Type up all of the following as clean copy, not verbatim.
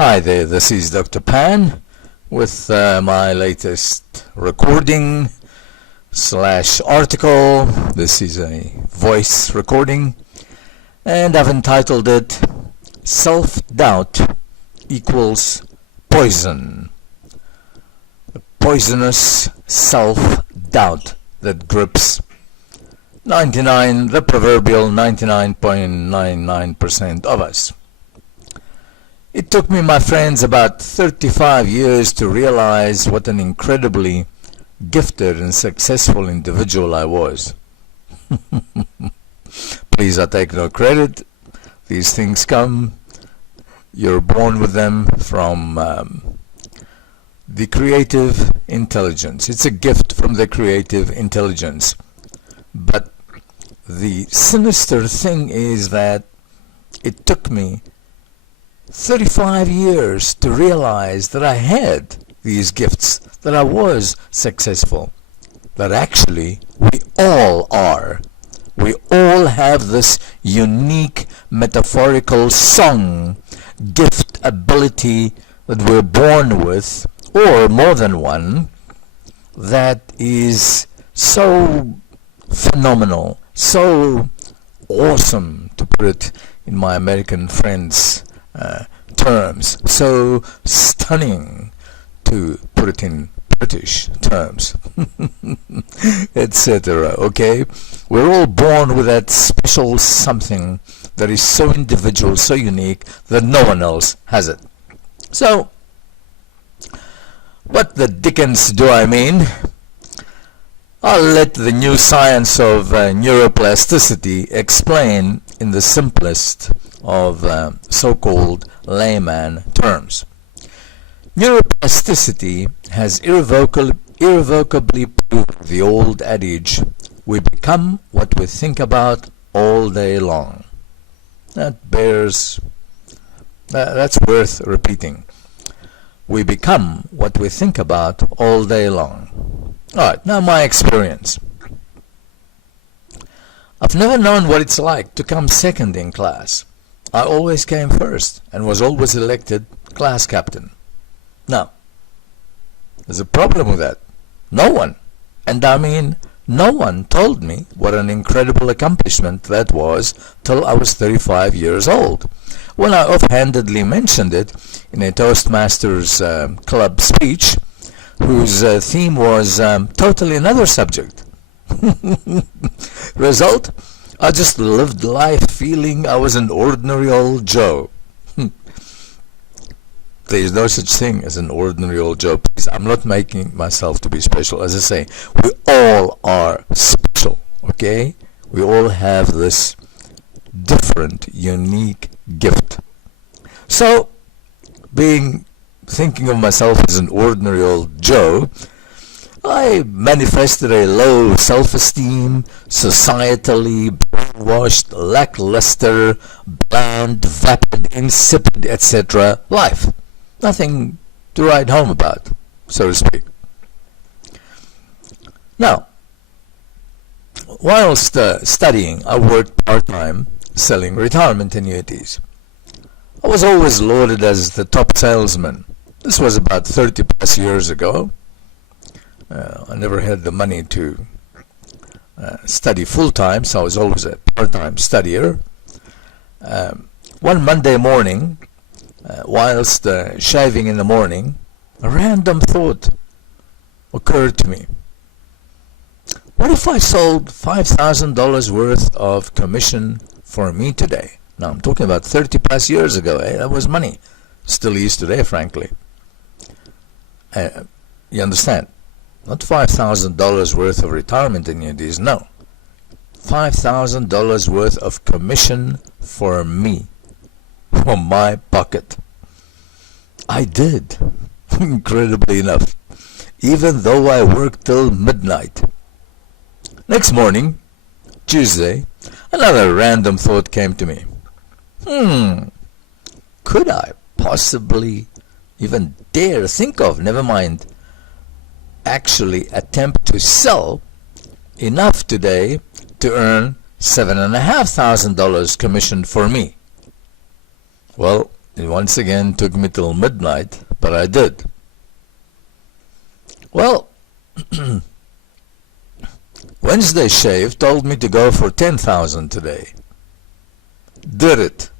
Hi there, this is Dr. Pan with my latest recording slash article. This is a voice recording and I've entitled it Self-Doubt Equals Poison. The poisonous self-doubt that grips the proverbial 99.99% of us. It took me, my friends, about 35 years to realize what an incredibly gifted and successful individual I was. Please, I take no credit. These things come. You're born with them from the creative intelligence. It's a gift from the creative intelligence. But the sinister thing is that it took me 35 years to realize that I had these gifts, that I was successful, that actually we all are. We all have this unique metaphorical song, gift, ability that we're born with, or more than one, that is so phenomenal, so awesome, to put it in my American friends' terms, so stunning, to put it in British terms, etc. Okay, we're all born with that special something that is so individual, so unique, that no one else has it. So, what the dickens do I mean? I'll let the new science of neuroplasticity explain in the simplest of so-called layman terms. Neuroplasticity has irrevocably proved the old adage, we become what we think about all day long. That's worth repeating. We become what we think about all day long. Alright, now my experience. I've never known what it's like to come second in class. I always came first and was always elected class captain. Now, there's a problem with that. No one, and I mean no one, told me what an incredible accomplishment that was till I was 35 years old, when I offhandedly mentioned it in a Toastmasters Club speech, whose theme was totally another subject. Result? I just lived life feeling I was an ordinary old Joe. There is no such thing as an ordinary old Joe. Please, I'm not making myself to be special. As I say, we all are special, okay? We all have this different, unique gift. So, thinking of myself as an ordinary old Joe, I manifested a low self-esteem, societally brainwashed, lackluster, bland, vapid, insipid, etc. life. Nothing to write home about, so to speak. Now, whilst studying, I worked part-time selling retirement annuities. I was always lauded as the top salesman. This was about 30 plus years ago. I never had the money to study full-time, so I was always a part-time studier. One Monday morning, whilst shaving in the morning, a random thought occurred to me. What if I sold $5,000 worth of commission for me today? Now, I'm talking about 30 plus years ago. That was money. Still is today, frankly. You understand? Not $5,000 worth of retirement annuities, no. $5,000 worth of commission for me, for my pocket. I did, incredibly enough, even though I worked till midnight. Next morning, Tuesday, another random thought came to me. Could I possibly even dare think of, never mind, actually attempt to sell enough today to earn $7,500 commission for me? Well, It once again took me till midnight, but I did. Well, Wednesday shave told me to go for 10,000 today. Did it.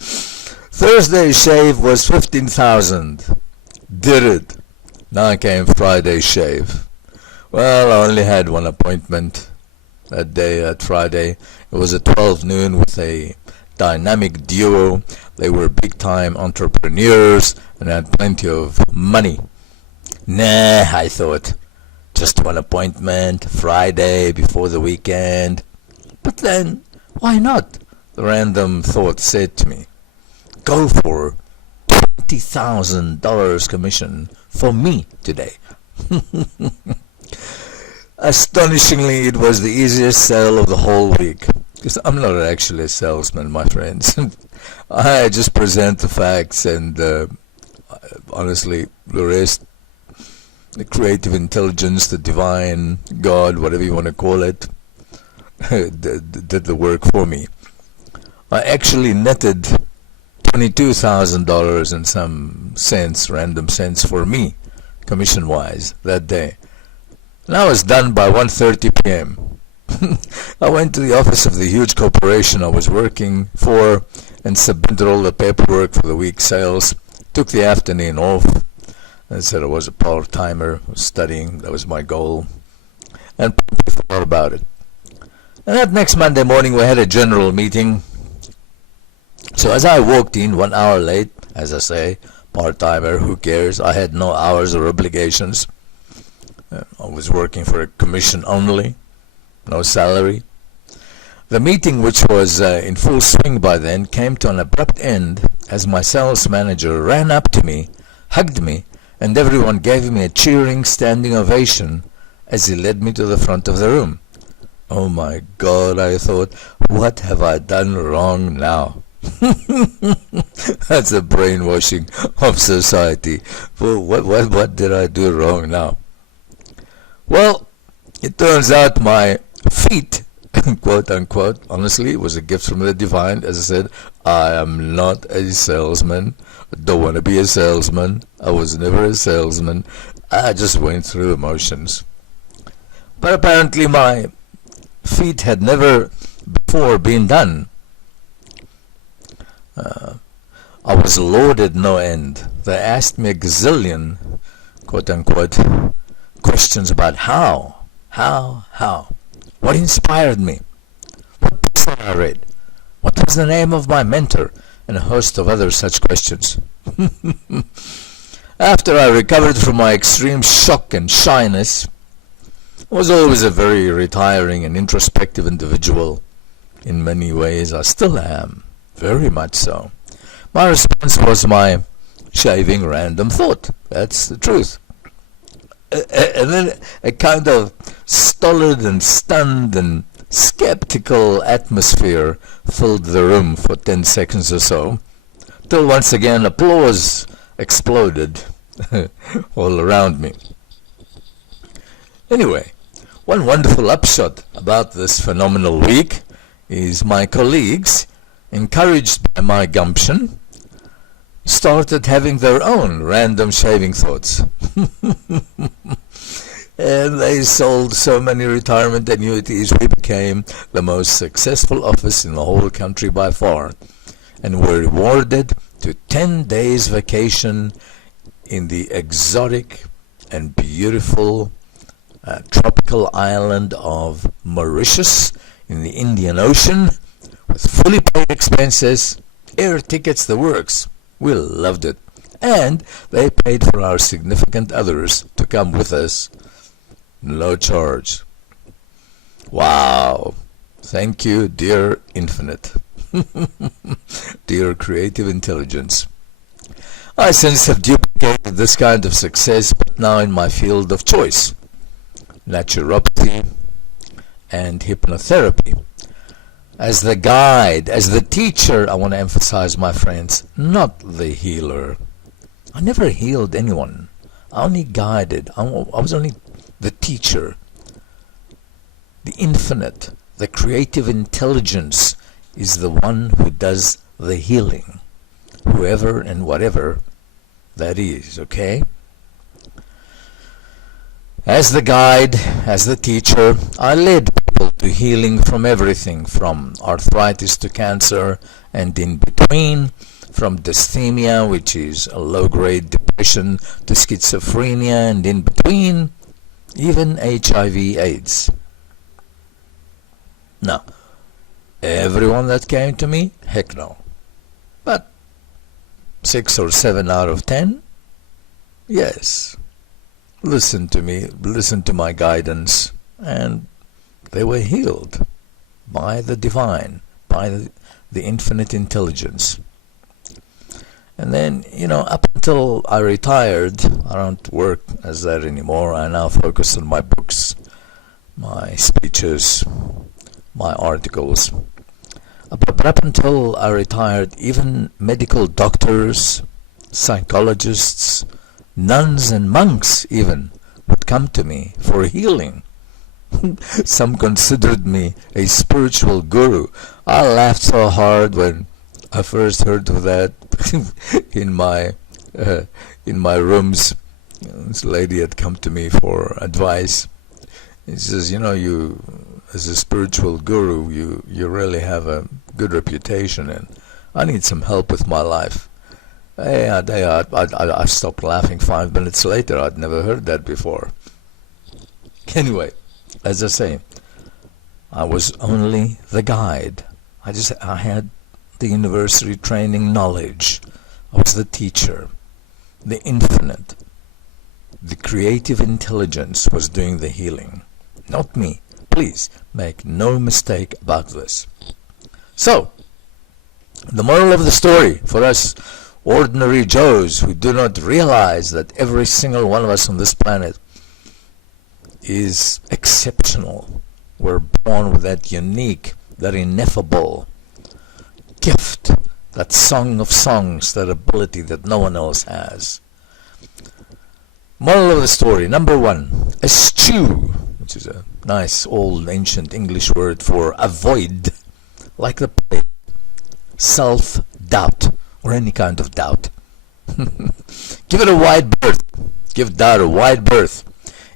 Thursday shave was 15,000. Did it. Now came Friday shave. Well, I only had one appointment that day, that Friday. It was at 12 noon with a dynamic duo. They were big-time entrepreneurs and had plenty of money. Nah, I thought, just one appointment, Friday before the weekend. But then, why not? The random thought said to me, go for $20,000 commission for me today. Astonishingly, it was the easiest sale of the whole week. Because I'm not actually a salesman, my friends. I just present the facts and honestly, the rest, the creative intelligence, the divine God, whatever you want to call it, did the work for me. I actually netted $22,000 and some cents, random cents for me, commission-wise, that day. And I was done by 1:30 p.m. I went to the office of the huge corporation I was working for and submitted all the paperwork for the week's sales. Took the afternoon off. I said I was a part-timer, was studying, that was my goal, and forgot about it. And that next Monday morning we had a general meeting. So as I walked in 1 hour late, as I say, part-timer, who cares? I had no hours or obligations. I was working for a commission only, no salary. The meeting, which was in full swing by then, came to an abrupt end as my sales manager ran up to me, hugged me, and everyone gave me a cheering standing ovation as he led me to the front of the room. Oh my God, I thought, what have I done wrong now? That's the brainwashing of society. Well, what did I do wrong now? Well, it turns out my feet, quote unquote, honestly, it was a gift from the divine. As I said, I am not a salesman. I don't want to be a salesman. I was never a salesman. I just went through the motions. But apparently my feet had never before been done. I was lauded no end. They asked me a gazillion, quote unquote, questions about how. What inspired me? What books had I read? What was the name of my mentor? And a host of other such questions. After I recovered from my extreme shock and shyness, I was always a very retiring and introspective individual. In many ways, I still am. Very much so. My response was my shaving random thought. That's the truth. And then a kind of stolid and stunned and skeptical atmosphere filled the room for 10 seconds or so, till once again applause exploded all around me. Anyway, one wonderful upshot about this phenomenal week is my colleagues, encouraged by my gumption, started having their own random shaving thoughts. And they sold so many retirement annuities, we became the most successful office in the whole country by far, and were rewarded to 10 days vacation in the exotic and beautiful tropical island of Mauritius in the Indian Ocean, with fully paid expenses, air tickets, the works. We loved it. And they paid for our significant others to come with us. No charge. Wow. Thank you, dear Infinite. Dear Creative Intelligence. I since have duplicated this kind of success, but now in my field of choice, naturopathy and hypnotherapy. As the guide, as the teacher, I want to emphasize, my friends, not the healer. I never healed anyone. I only guided. I was only the teacher. The infinite, the creative intelligence is the one who does the healing. whoever and whatever that is, okay? As the guide, as the teacher, I led people to healing from everything, from arthritis to cancer and in between, from dysthymia, which is a low-grade depression, to schizophrenia and in between, even HIV/AIDS. Now, everyone that came to me, heck no. But 6 or 7 out of 10, yes. Listen to me, listen to my guidance, and they were healed by the divine, by the infinite intelligence. And then, up until I retired, I don't work as that anymore. I now focus on my books, my speeches, my articles. But up until I retired, even medical doctors, psychologists, nuns and monks even would come to me for healing. Some considered me a spiritual guru. I laughed so hard when I first heard of that in my rooms. This lady had come to me for advice. She says, you as a spiritual guru, you really have a good reputation, and I need some help with my life. I stopped laughing 5 minutes later. I'd never heard that before. Anyway, as I say, I was only the guide. I had the university training knowledge. I was the teacher. The infinite, the creative intelligence was doing the healing, not me. Please make no mistake about this. So, the moral of the story for us ordinary Joes who do not realize that every single one of us on this planet is exceptional. We're born with that unique, that ineffable gift, that song of songs, that ability that no one else has. Moral of the story, number 1, eschew, which is a nice old ancient English word for avoid, like the plague, self-doubt, or any kind of doubt. Give it a wide berth. Give doubt a wide berth.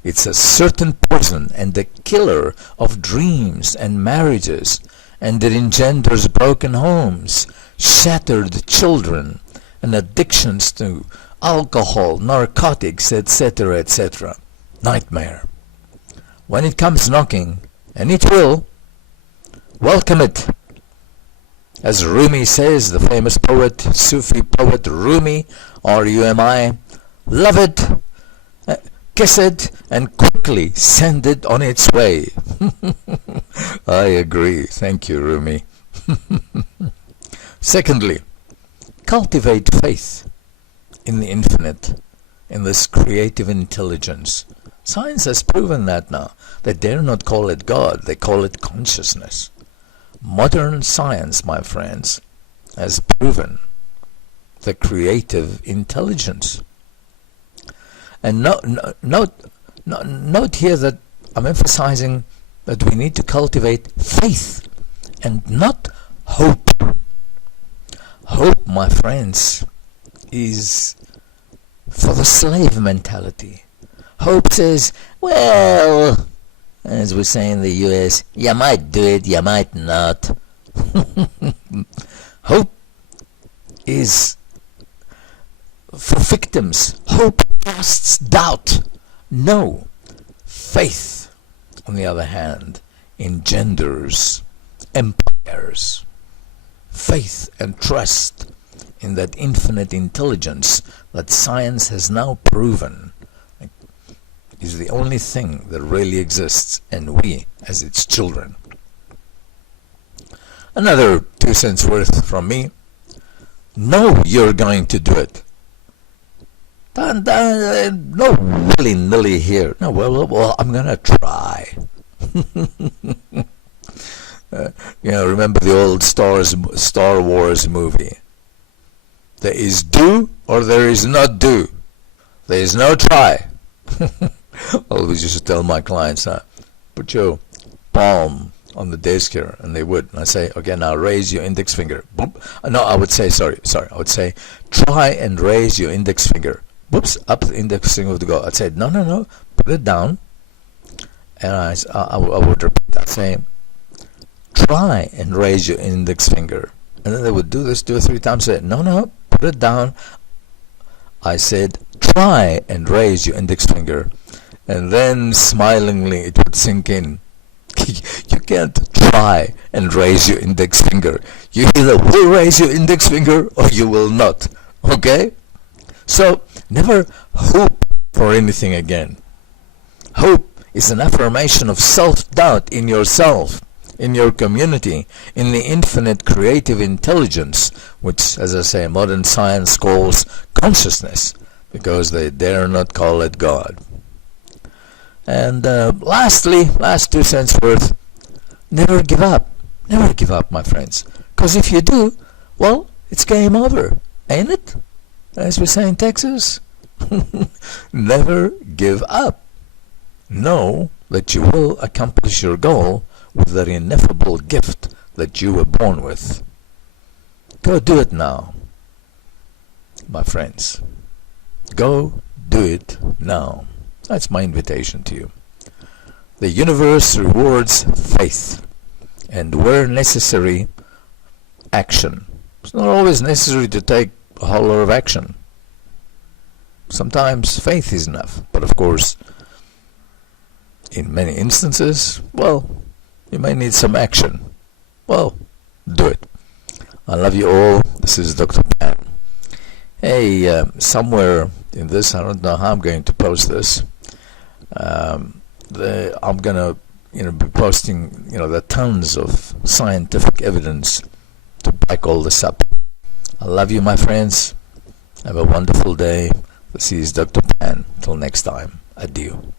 It's a certain poison and the killer of dreams and marriages, and it engenders broken homes, shattered children, and addictions to alcohol, narcotics, etc., etc. Nightmare. When it comes knocking, and it will, welcome it. As Rumi says, the famous poet, Sufi poet Rumi, R-U-M-I, love it, kiss it, and quickly send it on its way. I agree. Thank you, Rumi. Secondly, cultivate faith in the infinite, in this creative intelligence. Science has proven that now. They dare not call it God, they call it consciousness. Modern science, my friends, has proven the creative intelligence. And note here that I'm emphasizing that we need to cultivate faith and not hope. Hope, my friends, is for the slave mentality. Hope says, well, as we say in the US, you might do it, you might not. Hope is for victims. Hope casts doubt. No. Faith, on the other hand, engenders empires. Faith and trust in that infinite intelligence that science has now proven is the only thing that really exists, and we as its children. Another 2 cents worth from me. Know you're going to do it. No willy-nilly here. No, well, I'm going to try. Remember the old Star Wars movie. There is do or there is not do. There is no try. I always used to tell my clients, put your palm on the desk here, and they would. And I say, okay, now raise your index finger. Boop. No, I would say, sorry. I would say, try and raise your index finger. Whoops, up the index finger would go. I'd say, no, put it down. And I would repeat. I'd say, try and raise your index finger. And then they would do this 2 or 3 times. Say, no, put it down. I said, try and raise your index finger. And then smilingly it would sink in. You can't try and raise your index finger. You either will raise your index finger or you will not. Okay? So never hope for anything again. Hope is an affirmation of self-doubt in yourself, in your community, in the infinite creative intelligence, which, as I say, modern science calls consciousness, because they dare not call it God. And lastly, last 2 cents worth, never give up. Never give up, my friends. Because if you do, well, it's game over, ain't it? As we say in Texas. Never give up. Know that you will accomplish your goal with the ineffable gift that you were born with. Go do it now, my friends. Go do it now. That's my invitation to you. The universe rewards faith, and where necessary, action. It's not always necessary to take a whole lot of action. Sometimes faith is enough, but of course, in many instances, well, you may need some action. Well, do it. I love you all. This is Dr. Pan. Hey, somewhere in this, I don't know how I'm going to post this. I'm gonna, be posting, the tons of scientific evidence to back all this up. I love you, my friends. Have a wonderful day. This is Dr. Pan. Till next time. Adieu.